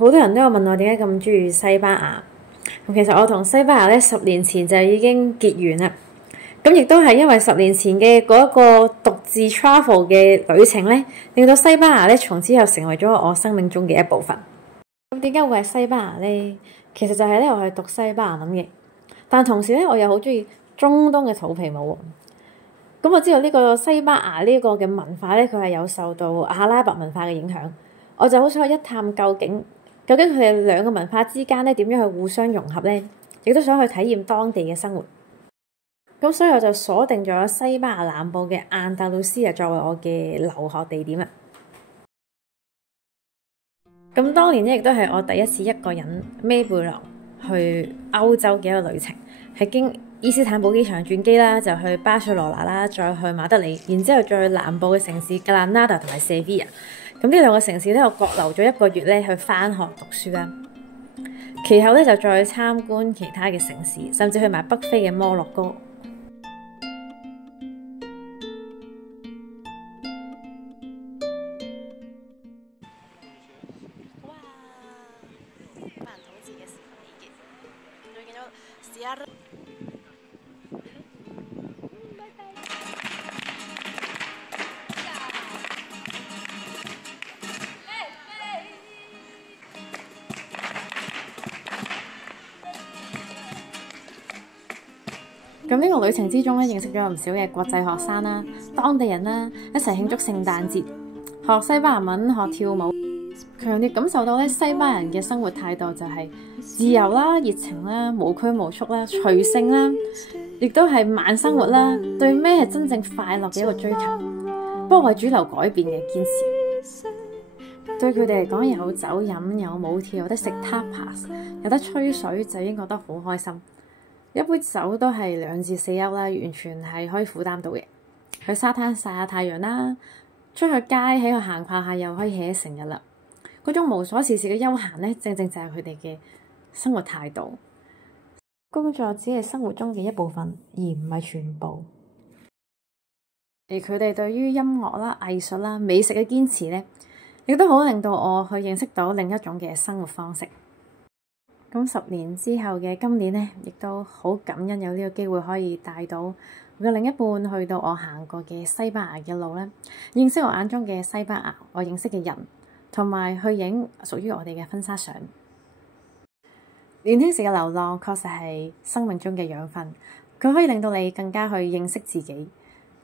好多人都有問我點解咁中意西班牙。咁其實我同西班牙咧10年前就已經結緣啦。咁亦都係因為10年前嘅嗰一個獨自 travel 嘅旅程咧，令到西班牙咧從此又成為咗我生命中嘅一部分。咁點解會係西班牙咧？其實就係咧，我係讀西班牙文嘅，但同時咧，我又好中意中東嘅土皮舞。咁我知道呢個西班牙呢個嘅文化咧，佢係有受到阿拉伯文化嘅影響。我就好想去一探究竟佢哋兩個文化之間咧點樣去互相融合咧，亦都想去體驗當地嘅生活。咁所以我就鎖定咗西班牙南部嘅安達魯西亞作為我嘅留學地點啦。咁當年咧亦都係我第一次一個人孭背囊去歐洲嘅一個旅程，係經伊斯坦堡機場轉機啦，就去巴塞羅那啦，再去馬德里，然之後再去南部嘅城市格蘭納達同埋塞維亞。咁呢兩個城市咧，我各留咗1個月咧去返學讀書啦。其後咧就再去參觀其他嘅城市，甚至去埋北非嘅摩洛哥。咁呢個旅程之中咧，認識咗唔少嘅國際學生啦、當地人啦，一齊慶祝聖誕節，學西班牙文、學跳舞，強烈感受到咧西班牙人嘅生活態度就係自由啦、熱情啦、無拘無束啦、隨性啦，亦都係慢生活啦，對咩係真正快樂嘅一個追求，不為主流改變嘅堅持。對佢哋嚟講，有酒飲、有舞跳、有得食 tapas、有得吹水，就已經覺得好開心。一杯酒都係2至4歐啦，完全係可以負擔到嘅。去沙灘曬下太陽啦，出去街喺度行逛下又可以歇成日啦。嗰種無所事事嘅休閒咧，正正就係佢哋嘅生活態度。工作只係生活中嘅一部分，而唔係全部。而佢哋對於音樂啦、藝術啦、美食嘅堅持咧，亦都好令到我去認識到另一種嘅生活方式。咁10年之後嘅今年呢，亦都好感恩有呢個機會可以帶到我嘅另一半去到我行過嘅西班牙嘅路咧，認識我眼中嘅西班牙，我認識嘅人，同埋去影屬於我哋嘅婚紗相。年輕時嘅流浪確實係生命中嘅養分，佢可以令到你更加去認識自己，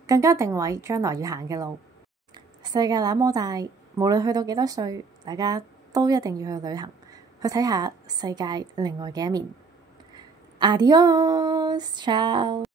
更加定位將來要行嘅路。世界那麼大，無論去到幾多歲，大家都一定要去旅行。去睇下世界另外嘅一面。Adios，ciao。